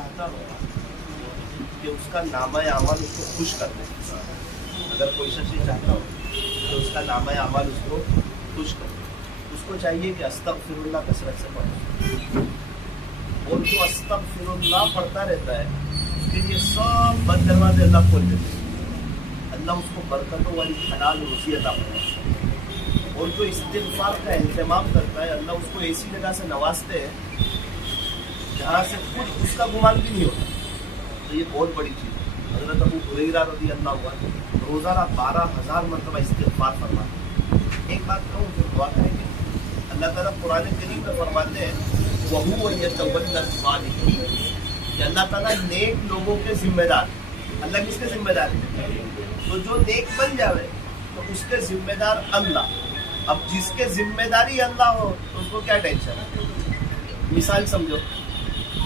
चाहता होगा कि उसका नामा अमल उसको खुश कर दे, अगर कोई शख्स ये चाहता हो तो उसका नामा अमल उसको खुश कर दे, उसको चाहिए कि अस्तगफिरुल्लाह कसरत से पढ़े, और जो अस्तगफिरुल्लाह पढ़ता रहता है उसके लिए सब बंद दरवाजे अल्लाह खोल देते हैं, अल्लाह उसको बरकतों वाली हलाल रोज़ी अता फरमाता है। और जो इस्तिग़फ़ार का इंतज़ाम करता है अल्लाह उसको ऐसी जगह से नवाजते हैं जहाँ से खुद उसका गुमान भी नहीं होता। तो ये बहुत बड़ी चीज़ है। हज़रत अबू हुरैरा रज़ियल्लाहु अन्हु रोज़ाना 12,000 मरतबा इस्तिग़फ़ार फरमाते। एक बात कहूँ फिर दुआ करेंगे। अल्लाह ताला कुरान करीम में फरमाते हैं वहुव यतवल्ला सालिहीन, कि अल्लाह ताला नेक लोगों के जिम्मेदार। अल्लाह किसके जिम्मेदार है? तो जो नेक बन जावे तो उसके जिम्मेदार अल्लाह। अब जिसके जिम्मेदारी अल्लाह हो तो उसको क्या टेंशन है? मिसाल समझो,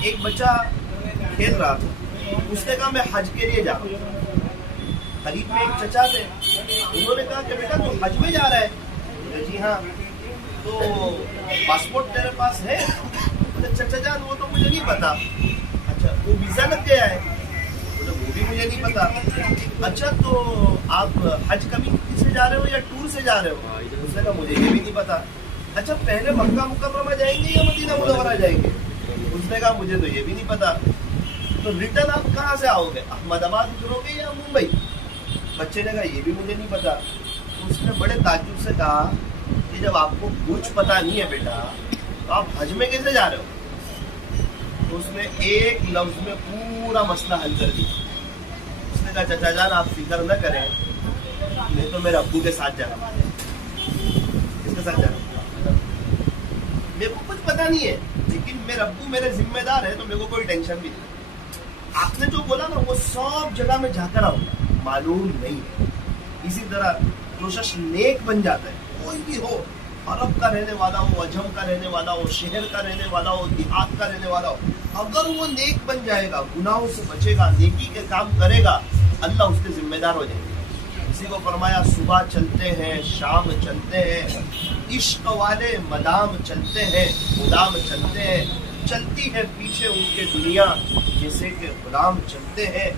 एक बच्चा खेल रहा था, उसने कहा मैं हज के लिए जा रहा हूँ। करीब में एक चचा थे, उन्होंने कहा कि बेटा तू हज में जा रहा है? बोले जी हाँ। तो पासपोर्ट तेरे पास है? बोले चचा जान वो तो मुझे नहीं पता। अच्छा वो वीज़ा लग गया है? बोले वो भी मुझे नहीं पता। अच्छा तो आप हज कभी से जा रहे हो या टूर से जा रहे हो? उसने कहा मुझे ये भी नहीं पता। अच्छा पहले मक्का मुकर्रमा जाएंगे या मदीना मुनव्वरा जाएंगे? उसने कहा मुझे तो ये भी नहीं पता। तो रिटर्न आप कहाँ से आओगे, अहमदाबाद उतरोगे या मुंबई? बच्चे ने कहा ये भी मुझे नहीं पता। उसने बड़े ताज्जुब से कहा कि जब आपको कुछ पता नहीं है बेटा तो आप हज में कैसे जा रहे हो? तो उसने एक लफ्ज में पूरा मसला हल कर दिया। उसने कहा चाचा जान आप फिक्र न करें, मैं तो मेरे अब्बू के साथ जा रहा हूँ। किसके साथ जा रहा हूँ? मेरे को कुछ पता नहीं है, लेकिन मेरे अब्बू मेरे जिम्मेदार है तो मेरे को कोई टेंशन भी नहीं। आपने जो बोला ना वो सब जगह में जाकर आऊंगा, मालूम नहीं है। इसी तरह जो शख्स नेक बन जाता है, कोई भी हो, अरब का रहने वाला हो, अजम का रहने वाला हो, शहर का रहने वाला हो, देहात का रहने वाला हो, अगर वो नेक बन जाएगा, गुनाहों से बचेगा, नेकी के काम करेगा, अल्लाह उसके जिम्मेदार हो जाएगा। किसी को फरमाया सुबह चलते हैं, शाम चलते हैं, इश्क वाले मदाम चलते हैं, गुलाम चलते हैं, चलती है पीछे उनके दुनिया जैसे कि गुलाम चलते हैं।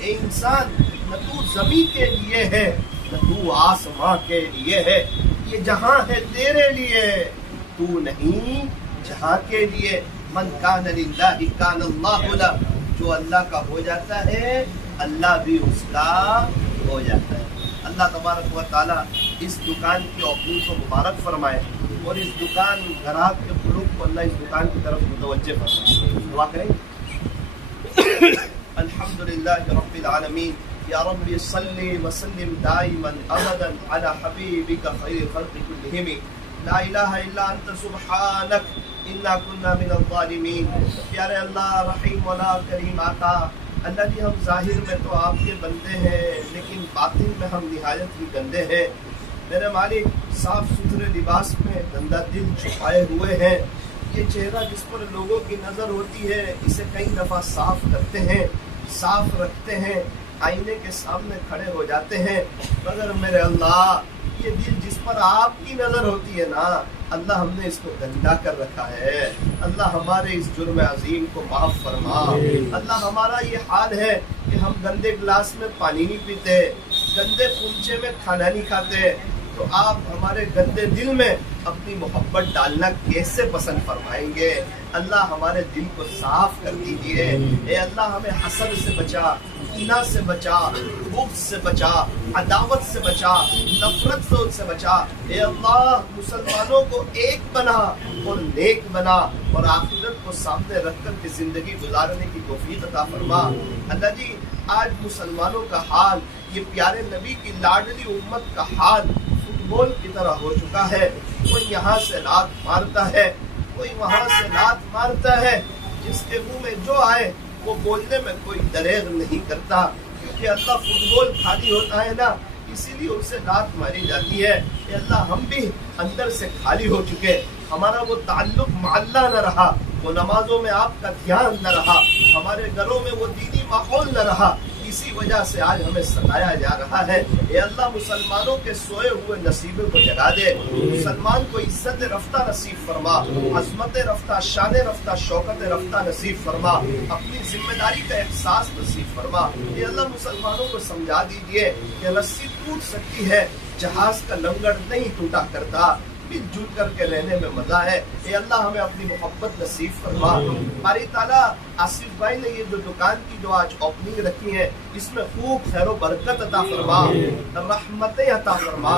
ए इंसान न तू ज़मीन के लिए है न तू आसमां के लिए है, ये जहां है तेरे लिए, तू नहीं जहां के लिए। मन कान लिल्लाहि कान अल्लाहु लहु, जो अल्लाह का हो जाता है अल्लाह भी उसका हो जाता है। अल्लाह तबारक व तआला इस दुकान की ओपनिंग को मुबारक फरमाए और इस दुकान ग्राहक के कुलूब को अल्लाह इस दुकान की तरफ मुतवज्जे फरमाए। दुआ करें। अल्हम्दुलिल्लाहि रब्बिल आलमीन, या रब्बी सल्ली व सल्लिम दाइमन अबदन अला हबीबिका खैरिल खल्क़ि कुल्लिहिम, ला इलाहा इल्ला अंत सुब्हानक इन्ना कुन्ना मिनल ज़ालिमीन। प्यारे अल्लाह, रहीम वला करीम आका, अल्लाह जी हम ज़ाहिर में तो आपके बंदे हैं लेकिन बातिन में हम निहायत ही गंदे हैं। मेरे मालिक, साफ सुथरे लिबास में गंदा दिल छुपाए हुए हैं। ये चेहरा जिस पर लोगों की नज़र होती है इसे कई दफ़ा साफ करते हैं, साफ रखते हैं, आईने के सामने खड़े हो जाते हैं, मगर मेरे अल्लाह ये दिल जिस पर आपकी नज़र होती है ना अल्लाह, हमने इसको गंदा कर रखा है। अल्लाह हमारे इस जुर्म अजीम को माफ़ फरमा। अल्लाह हमारा ये हाल है कि हम गंदे गिलास में पानी नहीं पीते, गंदे कुंचे में खाना नहीं खाते, तो आप हमारे गंदे दिल में अपनी मोहब्बत डालना कैसे पसंद फरमाएंगे? अल्लाह हमारे दिल को साफ कर दीजिए। ए अल्लाह हमें हसद से बचा, कीना से बचा, बुग़्ज़ से बचा, अदावत से बचा, नफरत से बचा। ए अल्लाह मुसलमानों को एक बना और नेक बना और आखिरत को सामने रखकर के जिंदगी गुजारने की तौफीक अता फरमा। अल्लाह जी आज मुसलमानों का हाल, ये प्यारे नबी की लाडली उम्मत का हाल फुटबॉल की तरह हो चुका है। कोई यहाँ से लात मारता है, कोई वहाँ से लात मारता है, जिसके मुंह में जो आए वो बोलने में कोई दरेग नहीं करता, क्योंकि अल्लाह फुटबॉल खाली होता है ना, इसीलिए उससे लात मारी जाती है। अल्लाह हम भी अंदर से खाली हो चुके, हमारा वो ताल्लुक मोहल्ला न रहा, वो नमाजों में आपका ध्यान न रहा, हमारे घरों में वो दीनी माहौल न रहा, इसी वजह से आज हमें सताया जा रहा है। ए अल्लाह, मुसलमानों के सोए हुए नसीबे को जगा दे, मुसलमान को इज्जत रफ्ता नसीब फरमा, अजमत रफ्ता, शान रफ्ता, शौकत रफ्ता नसीब फरमा, अपनी जिम्मेदारी का एहसास नसीब फरमा। ए अल्लाह, मुसलमानों को समझा दीजिए कि रस्सी टूट सकती है, जहाज का लंगर नहीं टूटा करता, मिलजुल करके रहने में मजा है। ए अल्लाह, हमें अपनी मोहब्बत नसीब फरमा। बारी ताला आसिफ भाई ने ये जो दुकान की जो आज ओपनिंग रखी है, इसमें खूब खैर बरकत अता फरमा, रहमतें अता फरमा।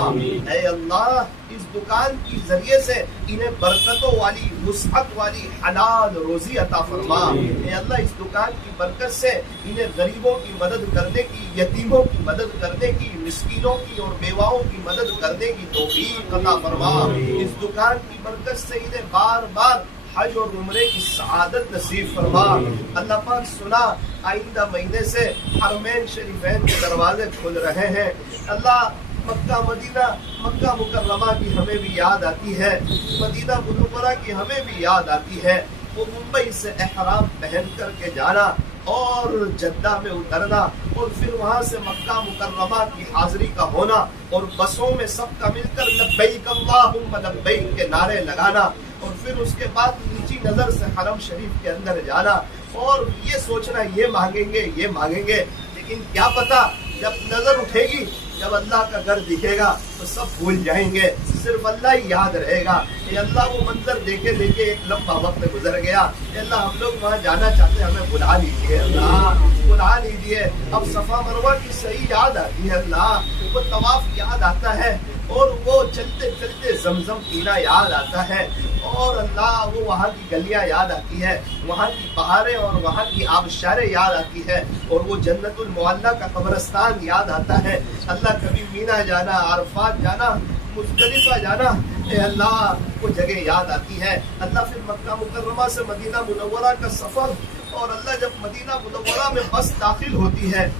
ए अल्लाह, इस दुकान की जरिए से इन्हें बरकतों वाली, वुसअत वाली हलाल रोजी अता फरमा। ए अल्लाह, इस दुकान की बरकत से इन्हें गरीबों की मदद करने की, यतीमों की मदद करने की, मिस्कीनों की और बेवाओं की मदद करने की तौफीक अता फरमा। इस दुकान की बरकत से इन्हें बार बार हज और उम्रे की सआदत नसीब फरमा। अल्लाह पाक सुना आइंदा महीने से हरमैन शरीफैन के दरवाजे खुल रहे हैं। अल्लाह, मक्का मदीना, मक्का मुकर्रमा की हमें भी याद आती है, मदीना मुनव्वरा की हमें भी याद आती है। वो मुंबई से एहराम पहन करके जाना और जद्दा में उतरना और फिर वहाँ से मक्का मुकर्रमा की हाजिरी का होना और बसों में सबका मिलकर लब्बैक अल्लाहुम्मा लब्बैक के नारे लगाना और फिर उसके बाद नीची नजर से हरम शरीफ के अंदर जाना और ये सोचना ये मांगेंगे, लेकिन क्या पता जब नजर उठेगी, जब अल्लाह का घर दिखेगा तो सब भूल जाएंगे, सिर्फ अल्लाह ही याद रहेगा। ये अल्लाह, वो मंजर देखे देखे एक लंबा वक्त गुजर गया। ये अल्लाह, हम लोग वहाँ जाना चाहते हैं, हमें बुला लीजिए अल्लाह, बुला लीजिए। अब सफा मरवा की सही याद आती है अल्लाह, वो तवाफ याद आता है और वो चलते चलते जमजम पीना याद आता है और अल्लाह, वो वहाँ की गलियाँ याद आती है, वहाँ की बहारें और वहाँ की आबशारें याद आती है और वो जन्नतुल मुअल्ला का कब्रिस्तान याद आता है। अल्लाह, कभी मीना जाना, अरफात जाना, मुज़दलिफा जाना, ए अल्लाह, वो जगह याद आती है। अल्लाह, फिर मक्का मुकर्रमा से मदीना मुनव्वरा का सफर और अल्लाह, जब मदीना मुनव्वरा में बस दाखिल होती है,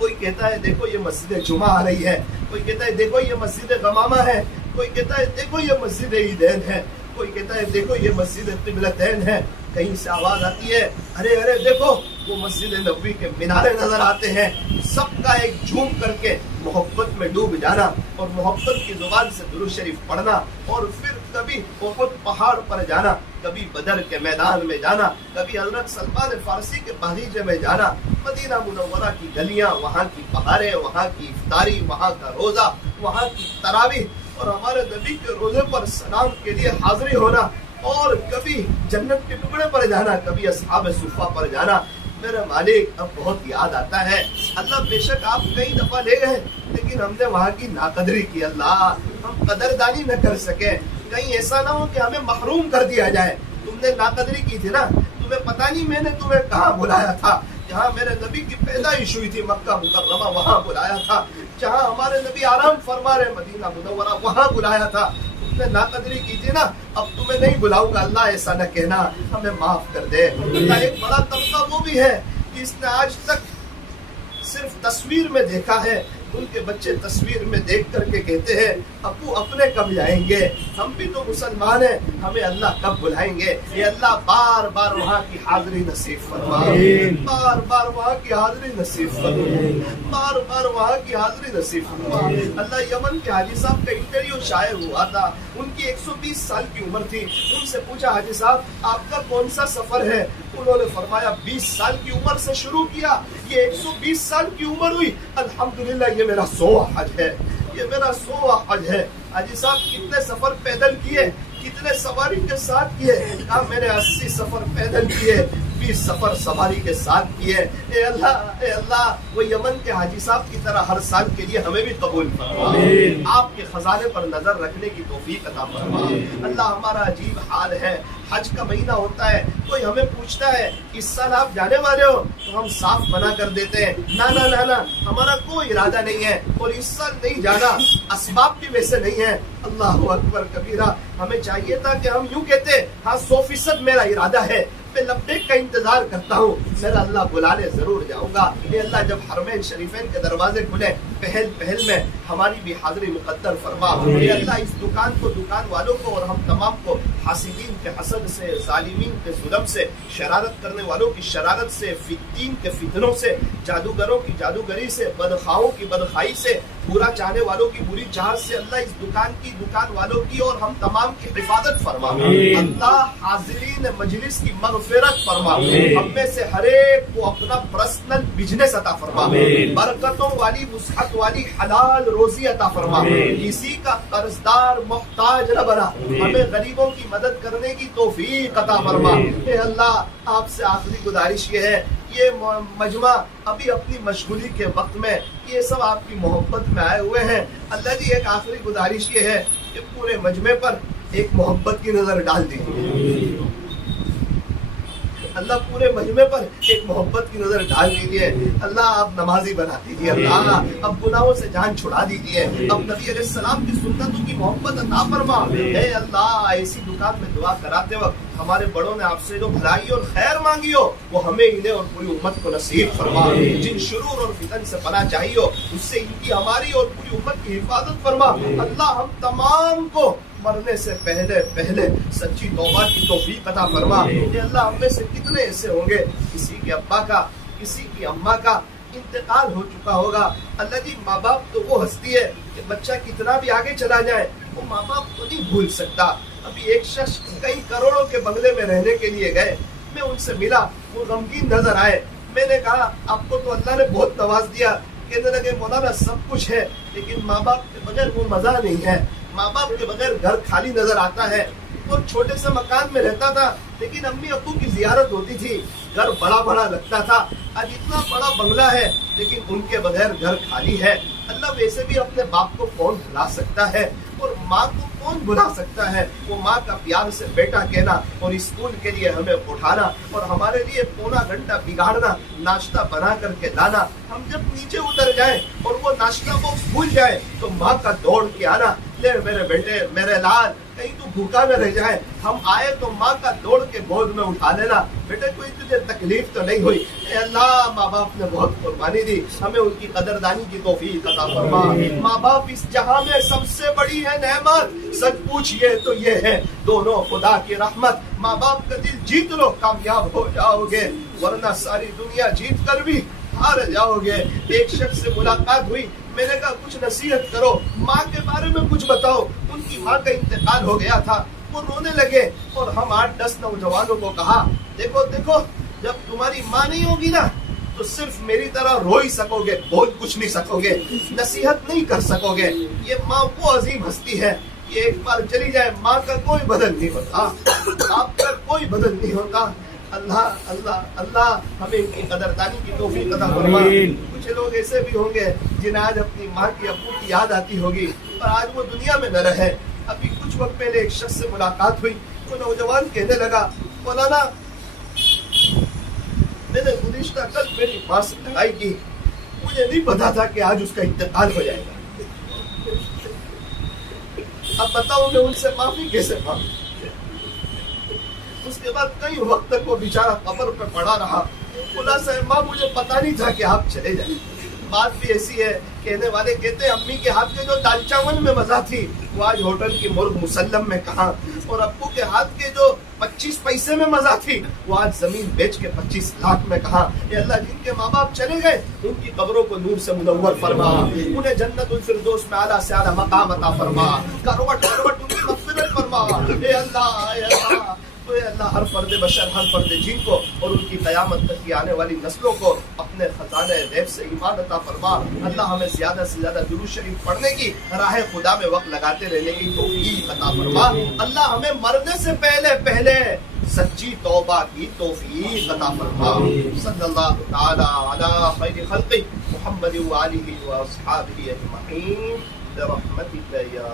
कोई कहता है देखो ये मस्जिद जुमा आ रही है, कोई कहता है देखो ये मस्जिद गमामा है, कोई कहता है देखो ये मस्जिद ईदैन है, कोई कहता है देखो ये मस्जिद क़िबलतैन है। कहीं से आवाज आती है, अरे अरे देखो वो मस्जिद नबवी के मीनारे नजर आते हैं। सबका एक झूम करके मोहब्बत में डूब जाना और मोहब्बत की जुबान से दुरूद शरीफ पढ़ना और फिर कभी उहद पहाड़ पर जाना, कभी बदर के मैदान में जाना, कभी हजरत सलमान फारसी के बगीचे में जाना, मदीना मुनव्वरा की गलियां, वहाँ की बहारें, वहाँ की इफ्तारी, वहाँ का रोजा, वहाँ की तरावीह और हमारे नबी के रोजे पर सलाम के लिए हाजिरी होना और कभी जन्नत के टुकड़े पर जाना, कभी अस्हाब सुफ़ा पर जाना। मेरे मालिक, अब बहुत याद आता है अल्लाह, बेशक आप कई दफा ले गए लेकिन हमने वहाँ की नाकदरी की अल्लाह, हम कदरदानी न कर सके। कहीं ऐसा ना हो कि हमें महरूम कर दिया जाए। तुमने नाकदरी की थी ना, तुम्हें पता नहीं मैंने तुम्हें कहाँ बुलाया था, जहाँ मेरे नबी की पैदाइश हुई थी मक्का मुकर्रमा, वहाँ बुलाया था। जहाँ हमारे नबी आराम फरमा रहे मदीना मुनव्वरा, वहाँ बुलाया था। तुमने नाकदरी की थी ना, अब तुम्हें नहीं बुलाऊंगा अल्लाह, ऐसा न कहना, हमें माफ कर दे अल्लाह। एक बड़ा तबका वो भी है कि इसने आज तक सिर्फ तस्वीर में देखा है, उनके बच्चे तस्वीर में देख करके कहते हैं अप्पू अपने कब जाएंगे, हम भी तो मुसलमान हैं, हमें अल्लाह कब बुलाएंगे। ये अल्लाह, बार बार वहाँ की हाजिरी नसीब फरमा, बार बार वहाँ की हाजिरी नसीब फरमा, बार बार वहाँ की हाजिरी नसीब फरमा। अल्लाह, यमन के हाजी साहब का इंटरव्यू शायर हुआ था, उनकी 120 साल की उम्र थी। उनसे पूछा, हाजी साहब आपका कौन सा सफर है? उन्होंने फरमाया 20 साल की उम्र से शुरू किया, ये 120 साल की उम्र हुई, अल्हम्दुलिल्लाह ये मेरा 100वां हज है, ये मेरा 100वां हज है। हाजी साहब कितने सफर पैदल किए, कितने सवारी के साथ किए? कहा मैंने 80 सफर पैदल किए, 20 सफर सवारी के साथ किए। ए अल्लाह, वो यमन के हाजी साहब की तरह हर साल के लिए हमें भी कबूल फरमा, आपके खजाने पर नजर रखने की तौफीक अता फरमा। अल्लाह, हमारा अजीब हाल है, हज का महीना होता है, कोई हमें पूछता है इस साल आप जाने वाले हो, तो हम साफ मना कर देते हैं, ना ना ना ना, हमारा कोई इरादा नहीं है और इस साल नहीं जाना, असबाब भी वैसे नहीं है। अल्लाह अकबर कबीरा, हमें चाहिए था कि हम यूं कहते हाँ 100% मेरा इरादा है, میں لبیک کا انتظار کرتا ہوں، میرا اللہ بلانے ضرور جاؤں گا۔ اے اللہ جب حرمین شریفین کے دروازے کھلے پہل پہل میں ہماری بھی حاضری مقدر فرما۔ اے اللہ اس دکان کو، دکان والوں کو اور ہم تمام کو حاسدین کے حسد سے، ظالمین کے ظلم سے، شرارت کرنے والوں کی شرارت سے، فتین کے فتنوں سے، جادوگروں کی جادوگری سے، بدخواہوں کی بدخواہی سے، برا چاہنے والوں کی بری چاہت سے اللہ اس دکان کی، دکان والوں کی اور ہم تمام کی حفاظت فرما۔ اللہ حاضرین مجلس کی مغفرت فرما۔ ہم میں سے ہر ایک کو اپنا پرسنل بزنس عطا فرما، برکتوں والی وسعت والی حلال روزی عطا فرما، کسی کا قرضدار محتاج نہ بنا، ہمیں غریبوں کی مدد کرنے کی توفیق عطا فرما۔ اے اللہ آپ سے آخری گزارش یہ ہے، یہ مجمع ابھی اپنی مشغولی کے وقت میں یہ سب آپ کی محبت میں آئے ہوئے ہیں، اللہ جی ایک آخری گزارش یہ ہے کہ پورے مجمع پر ایک محبت کی نظر ڈال دیجیے، اللہ پورے مجمع پر ایک محبت کی نظر ڈال دیجیے، اللہ آپ نمازی بنا دیجیے، اللہ اب گناہوں سے جان چھڑا دیجیے، اب نبی علیہ السلام کی سنتوں کی محبت عطا فرما۔ اے اللہ ایسی دکان میں دعا کراتے وقت ہمارے بڑوں نے آپ سے جو بھلائی اور خیر مانگی ہو وہ ہمیں انہیں اور پوری امت کو نصیب فرما، جن شرور اور فتن سے پناہ چاہیے ہو اس سے ان کی، ہماری اور پوری امت کی حفاظت فرما۔ اللہ ہم تمام کو مرنے سے پہلے پہلے سچی توبہ کی توفیق عطا فرما۔ اے اللہ ہم میں سے کتنے ایسے ہوں گے کسی کے ابا کا، کسی کی اماں کا انتقال ہو چکا ہوگا، اللہ جی ماں باپ تو وہ ہستی ہے کہ بچہ کتنا بھی آگے چلا جائے وہ ماں باپ کو نہیں بھول سکتا۔ ابھی ایک شخص کئی کروڑوں کے بنگلے میں رہنے کے لیے گئے، میں ان سے ملا، وہ غمگین نظر آئے، میں نے کہا آپ کو تو اللہ نے بہت نواز دیا، کہنے لگے مولانا سب کچھ ہے لیکن ماں باپ کے بغیر وہ مزہ نہیں ہے، ماں باپ کے بغیر گھر خالی نظر آتا ہے۔ وہ چھوٹے سے مکان میں رہتا تھا لیکن امی ابو کی زیارت ہوتی تھی، گھر بڑا بڑا لگتا تھا، آج اتنا بڑا بنگلہ ہے لیکن ان کے بغیر گھر خالی ہے۔ اللہ ویسے بھی اپنے باپ کو کون بھلا سکتا ہے اور ماں کو کون بھلا سکتا ہے؟ وہ ماں کا پیار سے بیٹا کہنا اور اسکول کے لیے ہمیں اٹھانا اور ہمارے لیے پونا گھنٹہ بگاڑنا، ناشتہ بنا کر کے لانا، ہم جب نیچے اتر جائیں اور وہ ناشتہ وہ بھول جائے تو ماں کا دوڑ کے آنا، لے میرے بیٹے میرے لال کہیں تو بھوکا نہ رہ جائے، ہم آئے تو ماں کا دوڑ کے گود میں اٹھا لینا، بیٹے کوئی تجھے تکلیف تو نہیں ہوئی۔ اے اللہ ماں باپ نے بہت قربانی دی، ہمیں ان کی قدردانی کی توفیق عطا فرما۔ ماں باپ اس جہاں میں سب سے بڑی ہے نعمت، سچ پوچھئے تو یہ ہے دونوں خدا کی رحمت، ماں باپ کا دل جیت لو کامیاب ہو جاؤ گے، ورنہ ساری دنیا جیت کر بھی ہار جاؤ گے۔ ایک شخص سے ملاقات ہوئی، میں نے کہا کچھ نصیحت کرو، ماں کے بارے میں کچھ بتاؤ، ان کی ماں کا انتقال ہو گیا تھا، وہ رونے لگے اور ہم 8-10 نوجوانوں کو کہا دیکھو دیکھو جب تمہاری ماں نہیں ہوگی نا تو صرف میری طرح رو ہی سکو گے، بول کچھ نہیں سکو گے، نصیحت نہیں کر سکو گے، یہ ماں وہ عظیم ہستی ہے، یہ ایک بار چلی جائے ماں کا کوئی بدل نہیں ہوتا، آپ کا کوئی بدل نہیں ہوتا۔ اللہ اللہ اللہ ہمیں ان کی قدردانی کی توفیق عطا فرما۔ کچھ لوگ ایسے بھی ہوں گے جنہیں آج اپنی ماں کی ابو کی یاد آتی ہوگی اور آج وہ دنیا میں نہ رہے۔ ابھی کچھ وقت پہلے ایک شخص سے ملاقات ہوئی، وہ نوجوان کہنے لگا مولانا میں نے گزشتہ کل میری ماں سے لڑائی کی، مجھے نہیں پتا تھا کہ آج اس کا انتقال ہو جائے گا، اب بتاؤ میں ان سے معافی کیسے مانگوں؟ اس کے بعد کئی وقت تک وہ بیچارہ قبر پہ پڑا رہا، خلاصہ ماں مجھے پتا نہیں تھا کہ آپ چلے جائیں۔ بات بھی ایسی ہے، کہنے والے کہتے ہیں امی کے ہاتھ کے جو دال چاول میں مزہ تھی وہ آج ہوٹل کی مرغ مسلم میں کہاں، اور ابو کے ہاتھ کے جو 25 پیسے میں مزہ تھی وہ آج زمین بیچ کے 25 لاکھ میں کہاں۔ اے اللہ جن کے ماں باپ چلے گئے ان کی قبروں کو نور سے منور فرما، انہیں جنت الفردوس میں اعلیٰ سے اعلیٰ مقام عطا فرما، کروٹ کروٹ ان کی مغفرت فرما۔ اے اللہ تو اے اللہ ہر فرد بشر، ہر فرد جن کو اور ان کی قیامت تک کی آنے والی نسلوں کو اپنے خزانہ غیب سے ایمان عطا فرما۔ اللہ ہمیں زیادہ سے زیادہ درود شریف پڑھنے کی، راہ خدا میں وقت لگاتے رہنے کی توفیق عطا فرما۔ اللہ ہمیں مرنے سے پہلے پہلے سچی توبہ کی توفیق عطا فرما۔ صلی اللہ تعالی علی خیر خلق محمد وآلہ واصحابہ اجمعین برحمتک یا